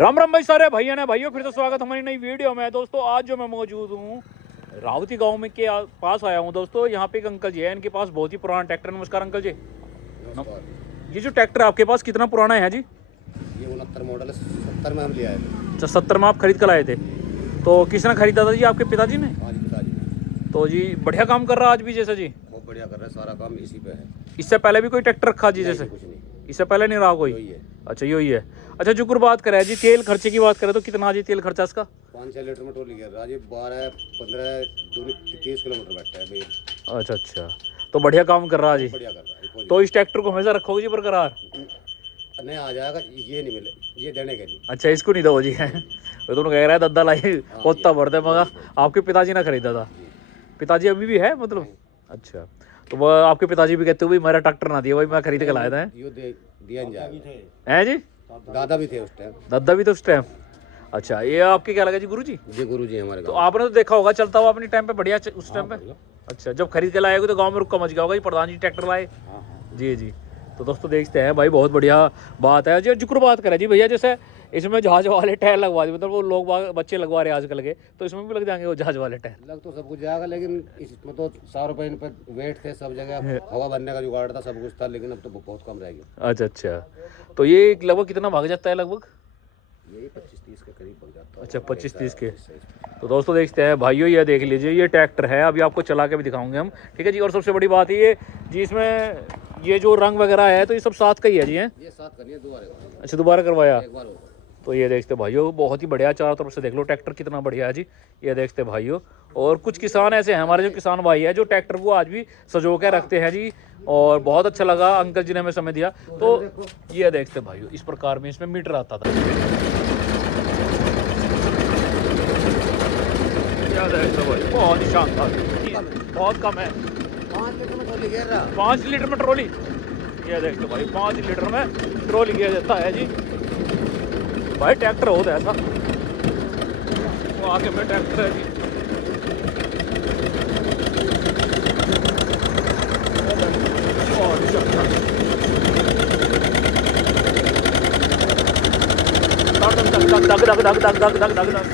राम राम भाई सारे भैया ने भाइयों, फिर से स्वागत हमारी नई वीडियो में। दोस्तों आज जो मैं मौजूद हूँ रावती गांव में के पास आया हूँ। दोस्तों यहाँ पे एक अंकल जी है, इनके पास बहुत ही पुराना ट्रैक्टर। नमस्कार अंकल जी। ये जो ट्रैक्टर आपके पास कितना पुराना है जी? ये 69 मॉडल है, 70 में हम ले आए थे। अच्छा, 70 में आप खरीद कर आए थे। तो किसने खरीदा था जी? आपके पिताजी ने? हाँ जी, पिताजी ने। तो जी बढ़िया काम कर रहा है आज भी जैसा जी? बहुत बढ़िया कर रहा है, सारा काम इसी पे है। इससे पहले भी कोई ट्रैक्टर रखा जी जैसे? कुछ नहीं, इससे पहले नहीं रहा कोई? यही है। अच्छा यही है। अच्छा जुकुर बात करें जी, तेल खर्चे की बात करें तो कितना जी तेल खर्चा इसका? 5-6 लीटर में ट्रॉली गिर रहा है, 12-15 30 किलोमीटर बैठता है भैया। अच्छा अच्छा, तो बढ़िया काम कर रहा है जी। बढ़िया कर रहा है। तो इस ट्रैक्टर को हमेशा रखोगे जी बरकरार? नहीं आ जाएगा, ये नहीं मिले, ये देने के लिए। अच्छा इसको नहीं दो जी है। वो तो कह रहा है दद्दा लाई पोता भर दे, मगर आपके पिताजी ने खरीदा था। पिताजी अभी भी है मतलब? अच्छा, तो वो आपके पिताजी भी कहते हो भाई मेरा ट्रैक्टर ना दिया भाई, मैं खरीद के लाया था। दिया है जी? दादा भी थे उस टाइम। दादा भी तो उस टाइम। अच्छा, ये आपके क्या लगा जी? गुरु जी? जी गुरु जी हमारे। तो आपने तो देखा होगा चलता हुआ अपनी टाइम पे बढ़िया उस टाइम पे। अच्छा, जब खरीद के लाएगा तो गांव में रुक्का मच गया होगा जी, प्रधान जी ट्रैक्टर लाए। जी जी। तो दोस्तों देखते हैं भाई, बहुत बढ़िया बात है जी। जिक्र बात करें जी भैया, जैसे इसमें जहाज वाले टायर लगवा दिए, मतलब वो लोग बच्चे लगवा रहे हैं आजकल के, तो इसमें भी लग जाएंगे वो जहाज वाले टायर? लग तो सब कुछ जाएगा, लेकिन इसमें तो 100 रुपये इन पर वेट थे, सब जगह हवा भरने का जुगाड़ था, सब कुछ था, लेकिन अब तो बहुत कम रहेगी। अच्छा अच्छा, तो ये लगभग कितना भाग जाता है? लगभग यही 25-30 के करीब पड़ जाता है। अच्छा 25-30 के। तो दोस्तों देखते हैं भाइयों, ये देख लीजिए ये ट्रैक्टर है, अभी आपको चला के भी दिखाऊंगे हम, ठीक है जी। और सबसे बड़ी बात ये जी, इसमें ये जो रंग वगैरह है तो ये सब साथ का ही है जी? है ये साथ करनी है, दोबारा। अच्छा दोबारा करवाया? एक बार होगा। तो ये देखते भाइयों, बहुत ही बढ़िया, चारों तरफ से देख लो ट्रैक्टर कितना बढ़िया है जी। ये देखते भाइयों, और कुछ किसान ऐसे हैं हमारे जो किसान भाई है जो ट्रैक्टर को आज भी सजो के रखते हैं जी। और बहुत अच्छा लगा अंकल जी ने हमें समय दिया। तो ये देखते भाइयों, इस प्रकार में इसमें मीटर आता था। बहुत ही शानदार, बहुत कम है। 5 लीटर में ट्रॉली गिर रहा। 5 लीटर में ट्रॉली? ये देखते भाई, 5 लीटर में ट्रॉली गिर जाता है जी भाई। ट्रैक्टर होता है ऐसा, वो आगे में ट्रैक्टर है जी। दग दग दग दग दग दग दग दग,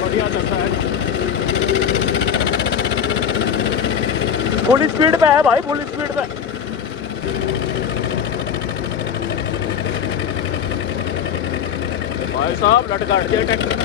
बढ़िया चलता है। फुल स्पीड पे है भाई, फुल स्पीड पे। भाई साहब लटका हट दिया ट्रैक्टर में।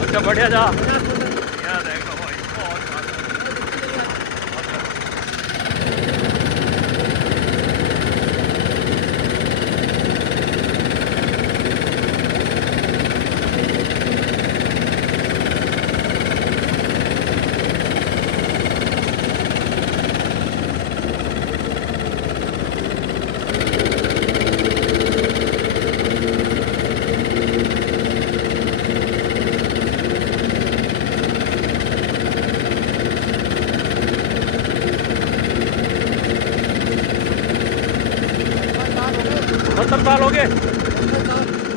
अच्छा बढ़िया जा। यार देखो भाई, बहुत है?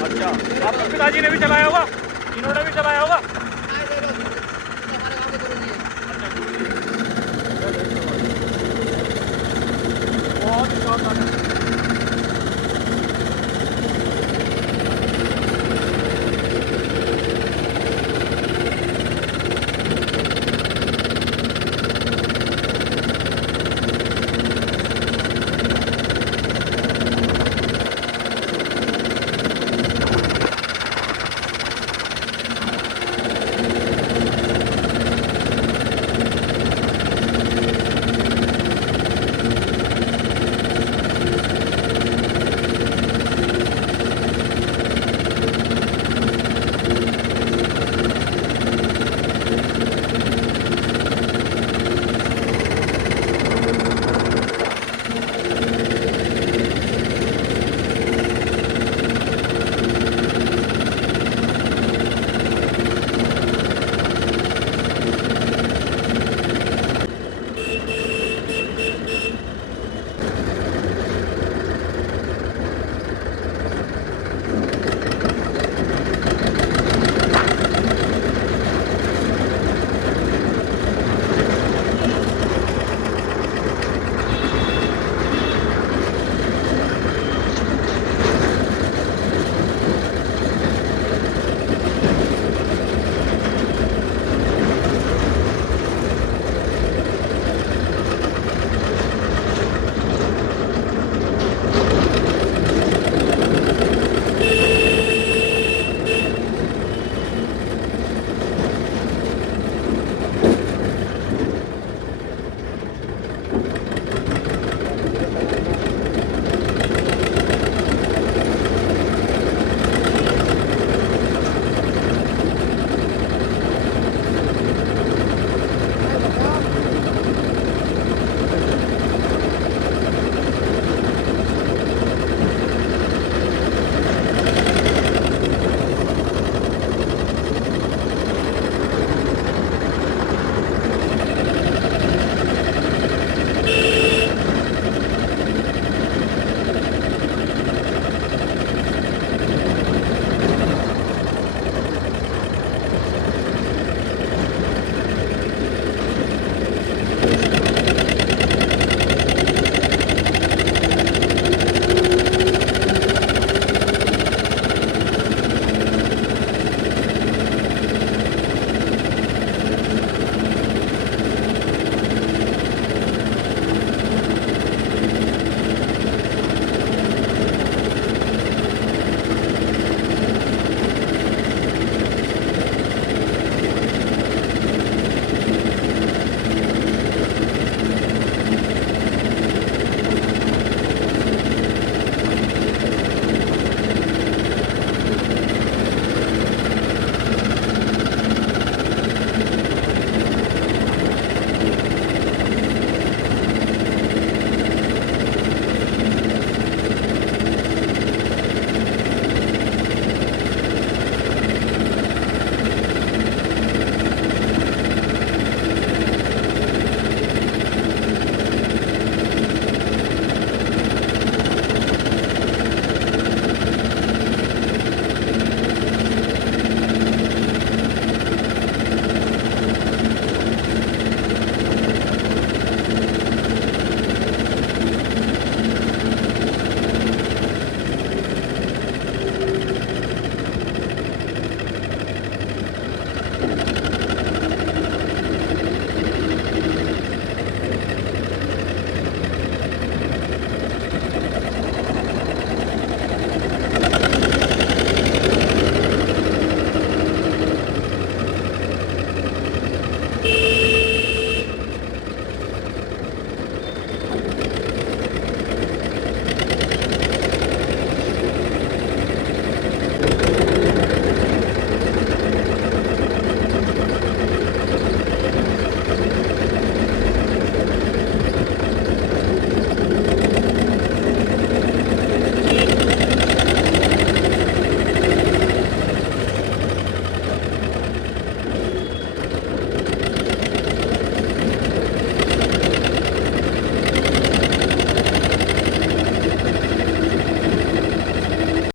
अच्छा, आपके पिताजी ने भी चलाया होगा, इन्होंने भी चलाया होगा? अच्छा, बहुत ही शानदार है।